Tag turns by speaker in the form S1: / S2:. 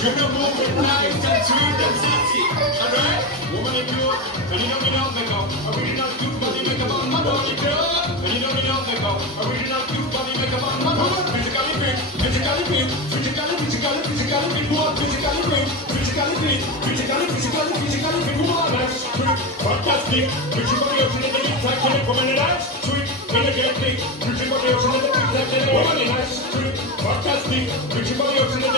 S1: gonna move the and to
S2: the city. Alright? Woman in blue, and you know me not go. Original two make a my body girl. And you know me not go. Original two make a my body. Physically fit, physically fit, physically, physically, physically fit, what? Physically fit, physically fit, physically, physically, physically fit, what? That's true. Fantastic. Which is what you're feeling, the impact on it, woman in that street. When you get you're the impact on it, woman in that street. Fantastic. Which is you're feeling,